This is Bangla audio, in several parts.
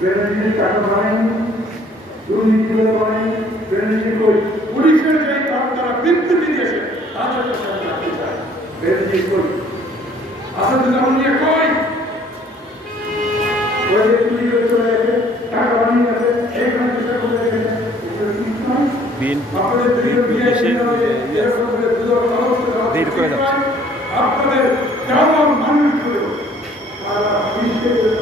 বেনারসির টাকা বাড়েনি, দুর্নীতি করে বাড়েনি, বেনারসি কই পুলিশের যে তারা বিবৃতি দিয়েছে তাদের কাছে আমি রাখতে চাই। বেনারসি কই আসাদুজ্জামান নিয়ে কই ওই যে চুরি করে চলে গেছে, টাকা বানিয়ে গেছে, এইখানে চেষ্টা করে গেছে, আপনাদের আপনাদের কেমন মানুষ ছিল তারা পুলিশকে দেশে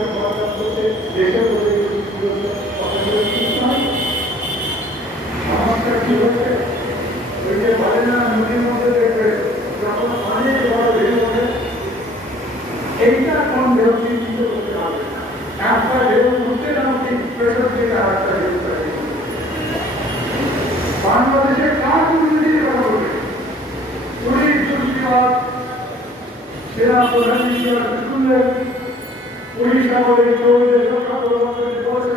সমস্যা কি হচ্ছে ওই যে বলে না নদীর মধ্যে দেখবে যখন অনেক বড় ঢেউ ওঠে এইটা কোন ঢেউ চিহ্নিত করতে হবে না, একবার ঢেউ উঠতে না উঠতে প্রেশার থেকে আর একটা ঢেউ তৈরি করবে। বাংলাদেশে কার দুর্নীতির কথা বলবে? চুরির দুর্নীতিবাদ সেনা প্রধান শুনলেন পুলিশ আমাদের চৌধুরী রক্ষা বলছে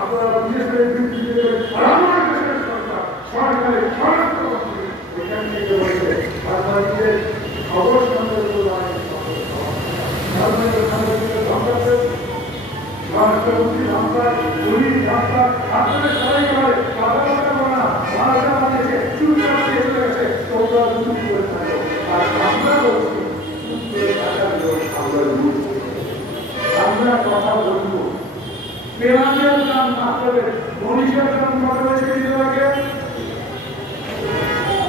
আপনারা বিশেষের বিবৃতি দেবেন আর আমার দেশের সরকার সরকারের স্বরাষ্ট্র মন্ত্রী এখান থেকে বলছে বাংলাদেশের অবস্থান রাষ্ট্রপতি সংস্থার পুলিশ সংস্থা আপনাদের সবাই করে কথাবার্তা বলা ভারতের বাংলাদেশে চুপচাপ দিয়ে চলে গেছে তোমরা দুটি করে থাকো আর আমরা বলছি আমরা কথা বলবো পেঁয়াজের দাম আপনাদের মনীষের দাম কত হয়েছে দিতে লাগে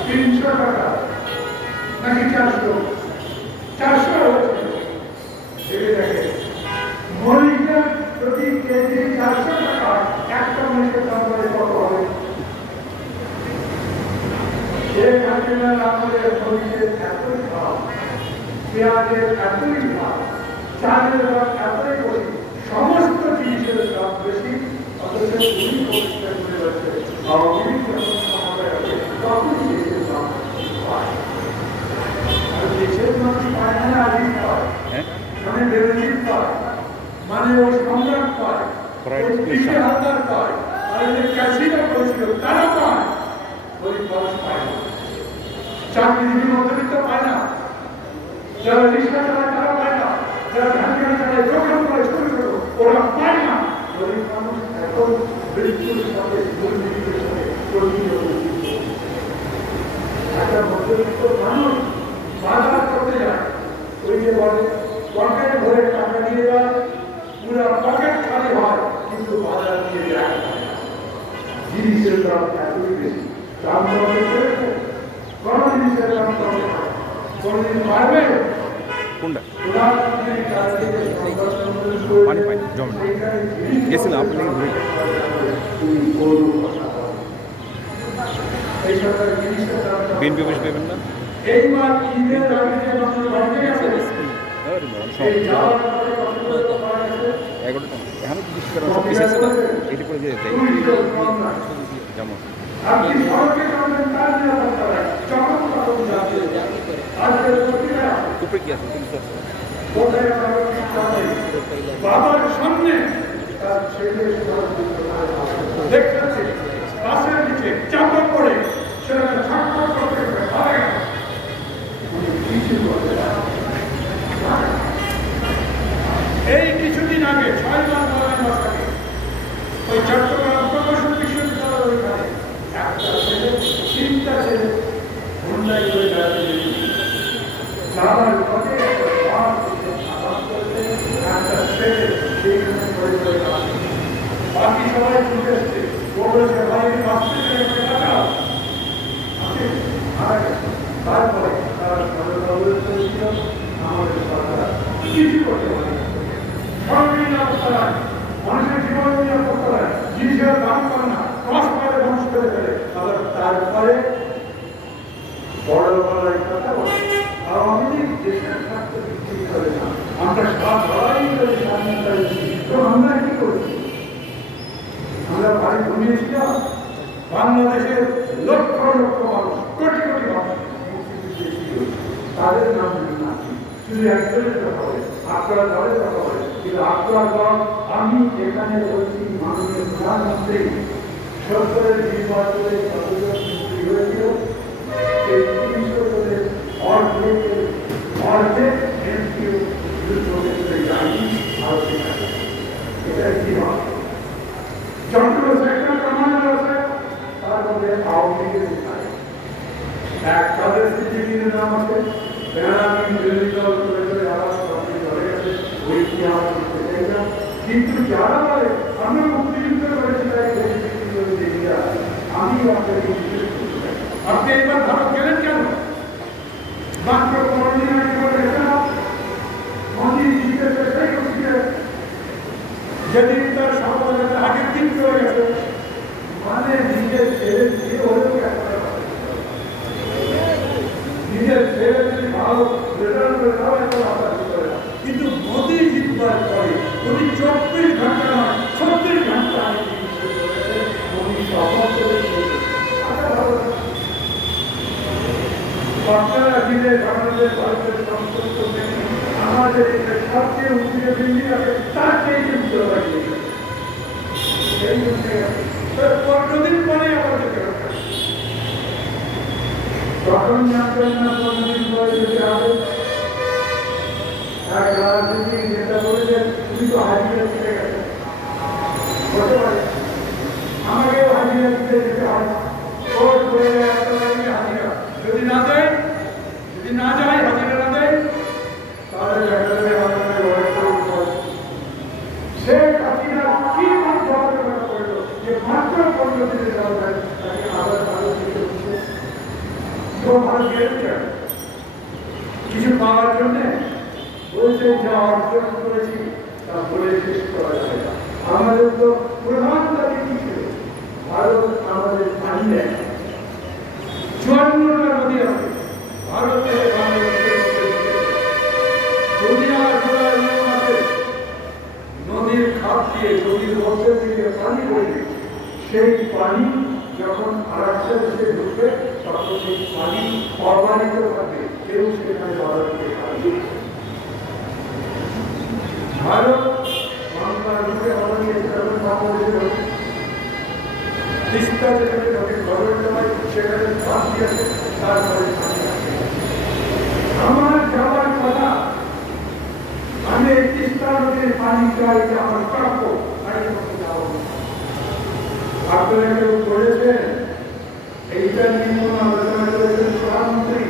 300 টাকা নাকি 400 হয়েছে ভেবে দেখে মনীষের প্রতি কেজি 400 টাকা একটা মনীষের দাম করে কত হবে? শেখ হাসিনার আমাদের মনীষের এতই ভাব, পেঁয়াজের এতই ভাব, চালের দাম এতই বেশি, সমস্ত জিনিসের দাম বেশি, অথচ উনি পরিষ্কার করে যাচ্ছে আওয়ামী লীগ যখন ক্ষমতায় আছে তখনই দেশের দাম পায়। আর দেশের মানুষ পায় মানে আদিম পায়, মানে বেরোজিত পায়, মানে ও সম্রাট পায়, কৃষি হালদার পায়, আর যে ক্যাসিনো করেছিল তারা পায়, ওই মানুষ পায় না। চাকরিজীবী মধ্যবিত্ত পায় না, যারা রিক্সা চালায় তারা পায় না, যারা ঢাকা চালায় দোকান করে ছোট ছোট ওরা পায় না। গরিব মানুষ এখন মৃত্যুর সাথে দুর্নীতির সাথে জড়িত হয়েছে। একটা মধ্যবিত্ত মানুষ বাজার করতে যায়, ওই যে বলে পকেট ভরে টাকা দিয়ে যায়, পুরো পকেট খালি হয় কিন্তু বাজার দিয়ে যায় না। জিনিসের দাম এতই বেশি, দাম কমে চলেছে, কোন জিনিসের দাম কমে না, কোনদিন বাড়বে? কোনটা পানি পাই জমে গেছিলাম আপনি ঘুরে বিএনপি বসে পেবেন না এগারোটা এখন তো বৃষ্টি কারণ সব কিছু আছে না এটি করে দিয়ে যাই যেমন উপরে কি আছে কিছু আছে বাবার সামনে তার ছেলে দেখতেছে পাশের নিচে চাপা পড়ে সেটা ছাড়পড় করতে পারে না। এই কিছুদিন আগে 6 মাস আগে ওই চট্টগ্রাম প্রকৌশল বিশ্ববিদ্যালয়ের ওইখানে একটা ছেলে 3টা ছেলে হুন্ডাই করে বেড়াতে যাওয়ার পথে বাকি সবাই ছুটে এসছে বলেছে ভাই বাঁচতে তারপরে তারা আমাদের সরকার কিছু করতে পারে নিরাপত্তা নাই, মানুষের জীবন নিরাপত্তা নাই, জিনিসের দাম করে না, ক্রস করে ধ্বংস করে ফেলে। আবার তারপরে বড় বড়াই কথা বলে আওয়ামী লীগ দেশের স্বার্থ বিক্রি করে না, আমরা সবাই করে স্বাধীনতা দিচ্ছি। তো আমরা কি করছি? আমরা বাড়ি ঘুমিয়েছিলাম বাংলাদেশের লক্ষ লক্ষ মানুষ, কোটি কোটি মানুষ তাদের নাম শুধু একজনের কথা বলে, আপনারা দলের কথা বলে, কিন্তু আপনার দল আমি এখানে বলছি মাননীয় প্রধানমন্ত্রী সরকারের নির্বাচনে কতজন মন্ত্রী হয়েছিল সেই 300 জনের অর্ধেক এমপিও যুদ্ধক্ষেত্রে যায়নি ভারতের কাছে। দিকে খায়। এক তাদের স্মৃতির নাম আছে বেড়ামি বিরোধিতাল করে করে আবার সবকে চলে গেছে, ওই কি আমরা করতে চাই না। কিন্তু যারা বলে আমরা মুক্তিযুদ্ধ করেছি তাই দেখিয়া আমি আপনাকে আপনি এবার ভারত গেলেন কেন? মাত্র 15 দিন আগে করে গেছেন মোদী জিতেছে সেই খুশিতে যেদিন তার সফলতা আগের দিন চলে গেছে, মানে নিজের ছেলে দিয়ে হলেও নিজের ছেলে যদি ভালো রেজাল্ট করে তাও এত আশা করে না। কিন্তু মোদী জিতবার পরে উনি 24 ঘন্টা নয় 36 ঘন্টা আগে মোদী সফল করে আপনারা দিলে আমাদের ভারতের সংস্কৃত আমাদের সবচেয়ে উঁচুতে বিল্ডিং আছে তার চেয়ে কিন্তু সেই জন্য 15 দিন পরে আমাদের তখন জানতেন না 15 দিন পরে যেতে হবে। এক রাজনীতিক নেতা বলেছেন তুমি তো হাজিরা দিতে গেছে, হতে পারে আমাকেও হাজিরা দিতে যেতে হয়। কোর্ট বলে হাজিরা যদি না দেয়, যদি না যায় হাজিরা না দেয় তাহলে দেখা যাবে আমাদের শেখ হাসিনা কি মাধ্যমে করলো যে মাত্র 15 দিনে যাওয়া যায় তাকে আবার ভালো দিতে হচ্ছে। তো ভালো গেলেন কিছু পাওয়ার জন্য বলছে যা অর্জন করেছি তা বলে শেষ করা যায় না। আমাদের তো প্রধান দাবি কি ছিল? ভারত আমাদের পানি দেয়, 54টা নদী আছে ভারত থেকে বাংলাদেশের দুনিয়ার জোড়ায় নিয়ম আছে নদীর খাত দিয়ে নদীর মধ্যে থেকে পানি বইবে, সেই পানি যখন আরেকটা দেশে ঢুকবে তখন সেই পানি অবারিত থাকবে, কেউ সেখানে ভারতকে খাবে। ভারত বাংলার ঢুকে অবারিত বাংলাদেশের তিস্তা যেখানে নদীর গভর্নর হয় সেখানে বাদ দিয়েছে, তারপরে আমার যাওয়ার কথা আমি এই তিস্তা নদীর পানি চাই যে আমার প্রাপ্য আমি যাবো। আপনারা কেউ বলেছেন এইটা নিয়ে কোনো আলোচনা করেছেন প্রধানমন্ত্রী,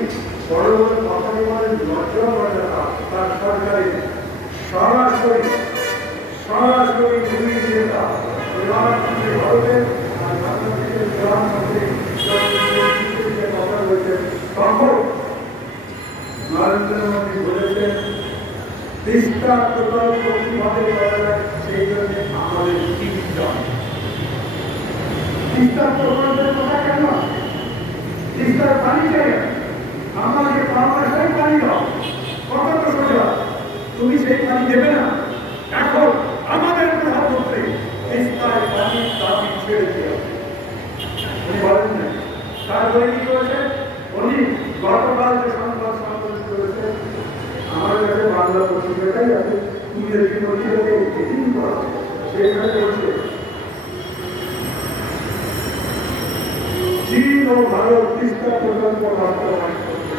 বড় বড় কথা বলেন লজ্জা করে না তার সরকারি সরাসরি দুই নেতা প্রধানমন্ত্রী ভারতের আর বাংলাদেশের প্রধানমন্ত্রী কথা বলছেন, তখন নরেন্দ্র মোদী বলেছেন তিস্তা প্রকল্প কিভাবে করা যায় সেই জন্য আমাদের চিন্তা। তিস্তার প্রকল্পের কথা কেন? তিস্তার পানি চাই আমাকে পাওয়ার পানি দাও, কত সোজা। তুমি সেই পানি দেবে না, এখন আমাদের প্রধানমন্ত্রী তিস্তায় পানির দাবি ছেড়ে দিয়ে উনি বলেন না। তারপরে কি করেছে উনি গতকাল যে সংবাদ সম্মেলন করেছে, আমার কাছে বাংলা পত্রিকাটাই আছে, ইংরেজি পত্রিকাকে এডিটিং করা সেখানে বলছে চীন ও ভারত তিস্তা প্রকল্প বাস্তবায়ন করতে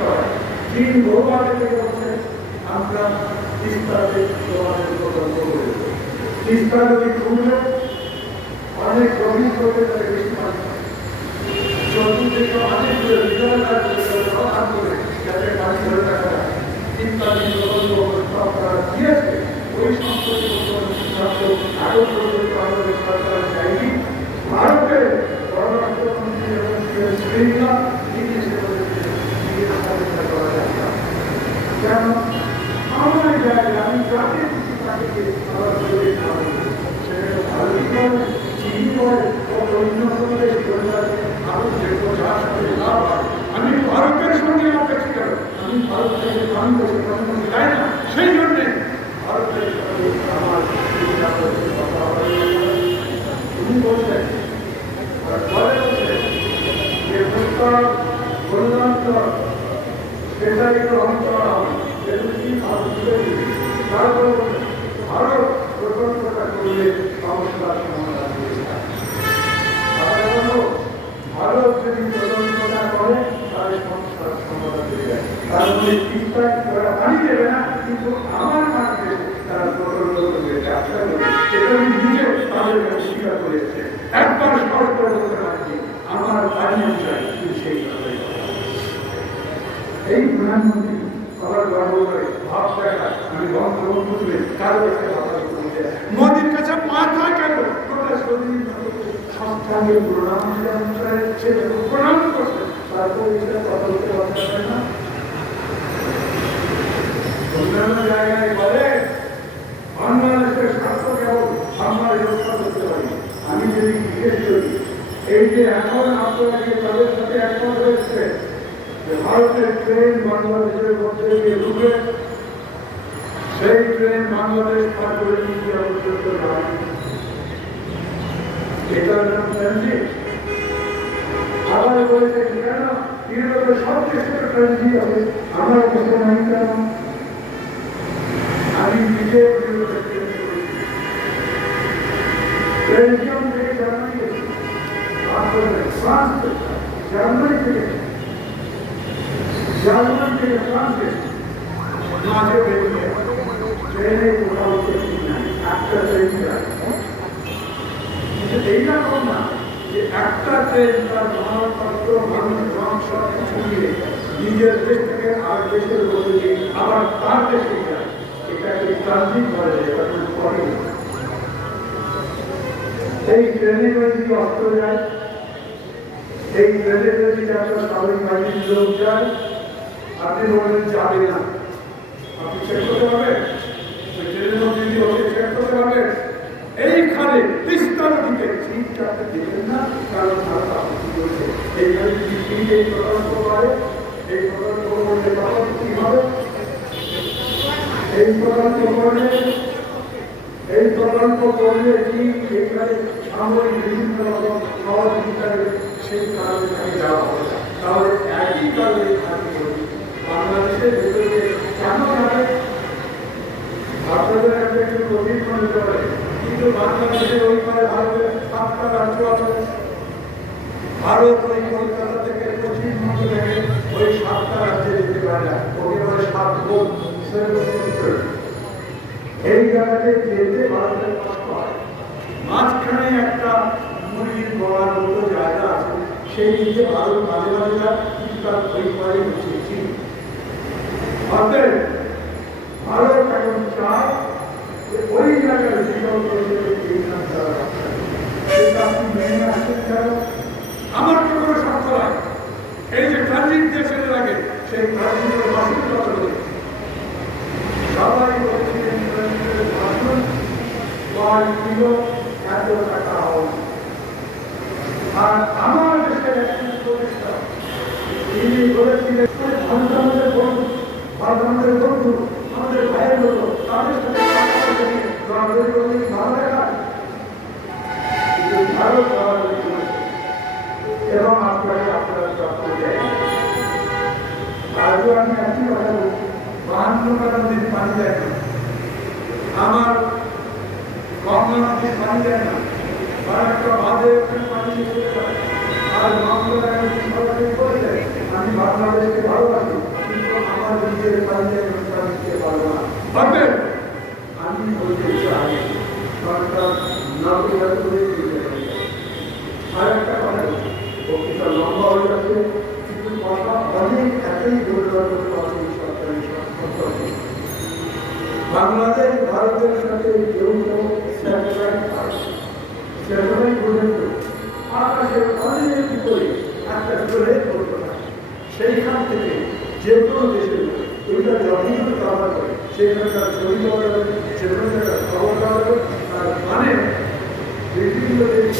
পারে। চীন বহুবারে থেকে বলছে আমরা তিস্তাতে তোমাদের প্রকল্প করেছি, তিস্তা যদি খুললে অনেক গভীর করতে তাদের বেশি পানি চতুর্দিকে অনেক করে যাতে পানি ধরে রাখা যায় ইত্যাদি প্রকল্প তারা দিয়েছে। ওই সম্পত্তি সিদ্ধান্ত আরো পর্যন্ত আমাদের সরকার চাইনি। ভারতের পররাষ্ট্রমন্ত্রী এবং শ্রীলঙ্কা তিনি সাহায্য করা যায় না কেন? আমার জায়গায় আমি জাতির তাকে সেটা ভারতই করে চিনি করে অন্য কোনো দেশ করে ভারত যে লাভ হয়। আমি ভারতের সঙ্গে অপেক্ষিত, আমি ভারত থেকে বাংলাদেশে প্রধানমন্ত্রী তাই না, সেই জন্যে ভারতের সঙ্গে আমার কথা উনি বলছেন যে প্রস্তাব কল্যাণকর সেটাই গ্রহণ করা হবে, এগুলি ভারত তারপর ভারত প্রকল্পটা করলে সমস্যার সমাধান হয়ে যায়। ভারত যদি প্রকল্পটা করে তাহলে সমস্যার সমাধান হয়ে যায়। তারপরে তিস্তায় ওরা পানি দেবে না, কিন্তু আমার মাঠে তারা প্রকল্প করবে, ব্যবসা করবে, সেটা আমি নিজে তাদের কাছে স্বীকার করেছে। একবার সরকার করতে পারছি আমার আমি বঙ্গবন্ধুকে কারো কাছে কথা বলতে মোদির কাছে মাথা কেন গোটা শরীর সংস্থাকে প্রণাম প্রণাম করছে তারপর এটা কথা বলতে পারছে না। অন্যান্য জায়গায় বলে বাংলাদেশের স্বার্থ কেবল আমরা রক্ষা করতে পারি। আমি যদি জিজ্ঞেস করি এই যে এখন আপনারা যে তাদের সাথে একমত হয়েছে যে ভারতের ট্রেন বাংলাদেশের মধ্যে দিয়ে ঢুকে সেই ট্রেন বাংলাদেশ পার করে ইন্ডিয়া পর্যন্ত যাবে, এটার নাম ট্রানজিট। আবার বলেছে কেন ইউরোপের সব দেশের ট্রানজিট হবে, আমার দেশে নাই কেন? আমি নিজে ইউরোপের ট্রেন করেছি, বেলজিয়াম থেকে জার্মানি গেছি, ফ্রান্স জার্মানি থেকে ফ্রান্স গেছি, মাঝে বেরিয়ে ট্রেনে কোথাও দেখি নাই, একটা ট্রেন যায়। কিন্তু এইরকম না যে একটা ট্রেন তার মানপত্র মানুষ মাংস ছড়িয়ে নিজের দেশ থেকে আর দেশের মধ্যে দিয়ে আবার তার দেশে যায়, এটাকে ট্রানজিট বলে, এটা কোনো করে না। এই ট্রেনে যদি অস্ত্র যায়, এই ট্রেনে যদি আপনার সামরিক বাহিনীর লোক যায়, আপনি বলবেন যাবে না, আপনি চেক করতে পারবেন, ওই ট্রেনের মধ্যে যদি ওকে চেক করতে পারবেন। এইখানে বিস্তার দিকে সিটটা আপনি দেখেন না, কারণ ভারত আপত্তি করেছে। এইখানে যদি সিট এই প্রকল্প করে, এই প্রকল্প করলে তখন কি হবে? এই প্রকল্প করলে কি এখানে সামরিক বিভিন্ন রকম সহযোগিতা সেই কারণে তাকে দেওয়া হবে। তাহলে একই কারণে আমি বলি বাংলাদেশের ভেতরে কেন যাবে? আপনাদের একটা একটু গভীর মনে করে, কিন্তু বাংলাদেশের ওই পারে ভারতের 7টা রাজ্য আছে। ভারত ওই কলকাতা থেকে পশ্চিমবঙ্গ থেকে ওই 7টা রাজ্যে যেতে পারে না, ওকে বলে 7 গুণ। এই জায়গাতে যেতে ভারতের কষ্ট হয়। মাঝখানে একটা মুরগির বলার মতো জায়গা আছে, সেই দিকে ভারত মাঝে মাঝে যায়, কিন্তু তার ওই পারে উঠেছি। ভারত এখন চায় যে ওই জায়গায় বিকল্প আমার তো কোনো স্বার্থ নাই। এই যে ট্রানজিট দেশের লাগে সেই ট্রানজিটের মাসুল কত করে সবাই বলছিলেন ভাষণ 1 কিলো এত টাকা হবে। আর আমার দেশের একজন প্রতিষ্ঠা তিনি বলেছিলেন আমাদের বন্ধু আমাদের ভাইয়ের লোক তাদের সাথে ভালো দেখা ভারত এবং আপনাকে আপনারা যত্ন দেয়। আজও আমি একই কথা বলছি, 52 টাকা নদীর পানি দেয় না, আমার গঙ্গা নদীর পানি দেয় না, আর একটা বাঁধে পানি চলে যায়, আর গঙ্গা সরকারি করে দেয়। আমি বাংলাদেশকে ভালোবাসি, কিন্তু আমার নিজের পানি দেয় আমি দিতে পারবো না। ভাববেন আমি বলতে চাই সরকার নবীরা করে দিতে পারি। আর একটা কথা বক্তৃতা লম্বা হয়ে যাচ্ছে, কিন্তু কথা অনেক এতই জোরদার করতে সরকারি সম্পর্কে। বাংলাদেশ ভারতের সাথে যৌথ স্যাটেলাইট পর্যন্ত আকাশের অনেক উপরে একটা জোরে করতে হয়। সেইখান থেকে যে কোনো দেশের ওইটা যখন ব্যবহার করে সেখানকার ছবি পাওয়া যাবে, সেখানকার খবর পাওয়া যাবে। তার মানে বিভিন্ন দেশ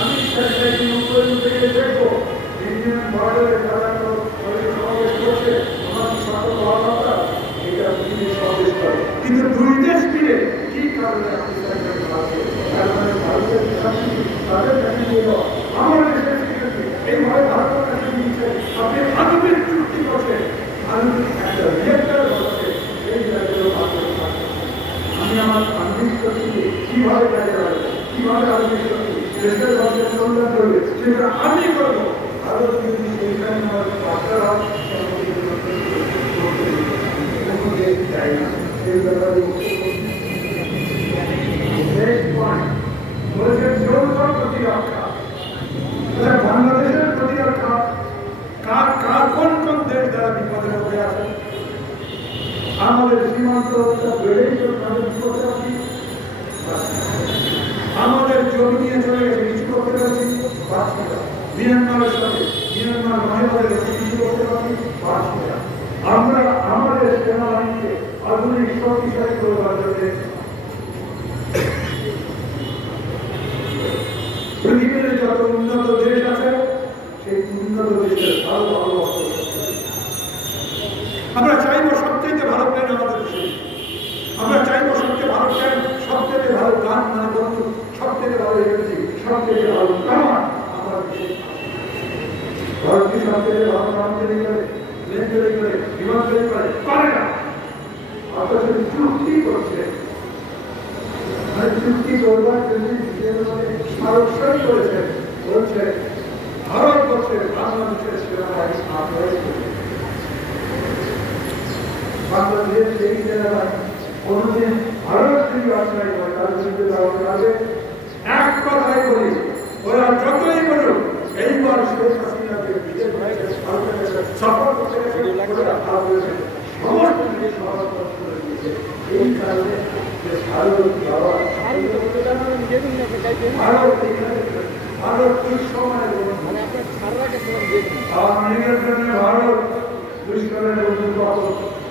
আমি স্যাটেলাইটের উপরে থেকে দেখবো ইন্ডিয়ান বর্ডারে তারা সমাবেশ করছে, আমার সতর্ক হওয়া দরকার। এটা সমাবেশ করে, কিন্তু 2 দেশ মিলে কি কারণে আপনি ভারতের তাদের কাছে নিয়ে যাওয়া আমার দেশের এইভাবে ভারতের কাছে নিয়েছে। আপনি আধুনিক চুক্তি করছেন, আধুনিক একটা রিয়েক্টার বসাচ্ছে, সেই জায়গায় আমি আমার আধুনিক শক্তি কিভাবে কাজে লাগাবো, কিভাবে আধুনিক শক্তি দেশের মানুষের কল্যাণ করবে সেটা আমি করবো। ভারত যদি সেইখানে আমার বাচ্চারা চাই না সেই ব্যাপারে বলেছেন যৌথ প্রতিরক্ষা। বাংলাদেশের প্রতিরক্ষা কার কোন কোন দেশ দ্বারা আমাদের সীমান্ত বেড়েই তো তাদের করতে পারছি, আমাদের জমি নিয়ে চলে গেছে কিছু করতে পারছি পারছি না। মিয়ানমারের সাথে মিয়ানমার মহিলাদের কিছু করতে পারছি পারছি না। আমরা আমাদের সেনাবাহিনীকে আধুনিক শক্তিশালী করবার জন্য পৃথিবীর যত উন্নত দেশ আছে সেই উন্নত দেশের ভালো ভালো অস্ত্র আমরা চাইবো সবচেয়ে ভালো প্ল্যান আমাদের দেশে। আমরা চাইবো সবচেয়ে ভালো প্ল্যান, সবচেয়ে ভালো গান মানে বন্ধু, সবচেয়ে ভালো এনার্জি, সবচেয়ে ভালো কামান আমার দেশে। ভারত কি সবচেয়ে ভালো কামান তৈরি করে, প্লেন তৈরি করে, বিমান তৈরি করে? পারে না। অথচ চুক্তি করছে, মানে চুক্তি করবার জন্য ভারত সই করেছে, বলছে ভারতবর্ষের বাংলাদেশের সেনাবাহিনী আপনারাই করবে। বাংলাদেশ সেই সেনাবাহিনী কোনদিন ভারত যদি অন্যায় করে তার বিরুদ্ধে ব্যবস্থা হবে। এক কথাই বলি, ওরা যতই বলুক এইবার শেখ হাসিনাকে বিজেপি সফল করতে গেছে, সমস্ত জিনিস ভারত করে দিয়েছে। এই কারণে যে ভারত ভারত ঠিক সময় ভারত দুষ্করের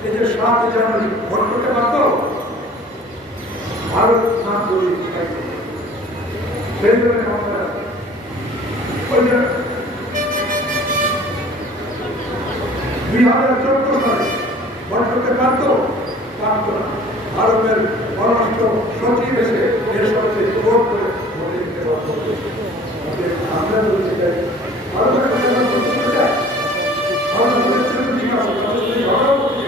এই যে 7 জানুয়ারি ভোট করতে পারত, ভারত না করি সেই জন্য আমরা 2014 সালে ভোট করতে পারত পারত না। ভারতের পররাষ্ট্র সচিব এসে এর সাথে ভোট করে ভোটে দিতে বাধ্য করেছে। আমরা বলতে চাই ভারতের কথা বলতে চাই, ভারত বলেছিল ঠিক আছে, তাদের যদি ঝগড়াও করতে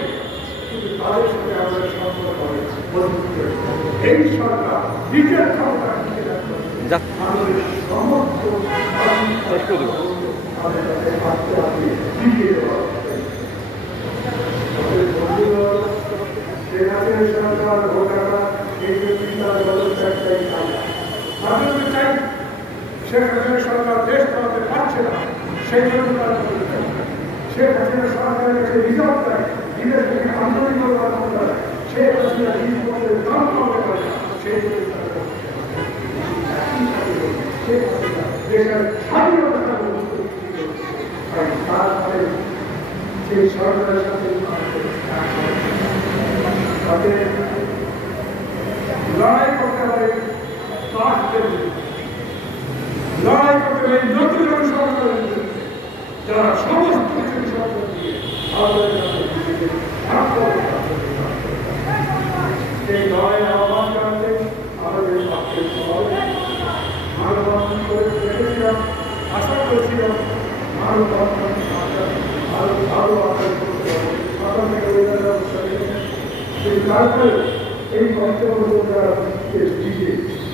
কিন্তু তাদের সঙ্গে আমাদের সম্পর্ক মজবুত করে এই সরকার নিজের ক্ষমতা নিয়ে যাচ্ছে। আমাদের সমস্ত আমাদের কাছে হাতে হাতে লিখিয়ে দেওয়া সরকার ভোটাররা এই যে চিন্তার ব্যবস্থা একটাই আমরা চাই শেখ হাসিনা সরকার দেশ চালাতে পারছে না, সেই জন্য তারা শেখ হাসিনা সরকারের কাছে রিজার্ভ দেয়, বিদেশ থেকে আমদানি করবার ক্ষমতা দেয়, শেখ হাসিনা জিনিসপত্রের দাম কমাতে পারে না, সেই জন্য শেখ হাসিনা দেশের স্বাধীনতা তারপরে সেই সরকারের সাথে তাদের লড়াই করতে হবে, লড়াই করতে হবে নতুন সরকারের যারা সমস্ত কিছু সরকার দিয়ে সেই লড়াই আহ্বান জানাতে আমাদের পক্ষে মানববন্ধন করে রেখেছিলাম, আশা করেছিলাম মানববন্ধন আরো ভালো আকারে করতে হবে, সকাল থেকে ওইটার ব্যবস্থা রেখেছেন। তারপরে এই পঞ্চমরা দিকে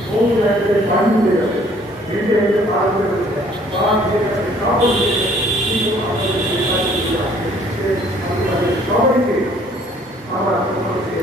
বহু জায়গায় পানি হয়ে গেছে, ভেঙে ভেঙে পার হয়ে গেছে, পার হয়ে গেছে, কাপড় হয়ে গেছে, কিন্তু আমাদের সবাইকে আমার পঞ্চম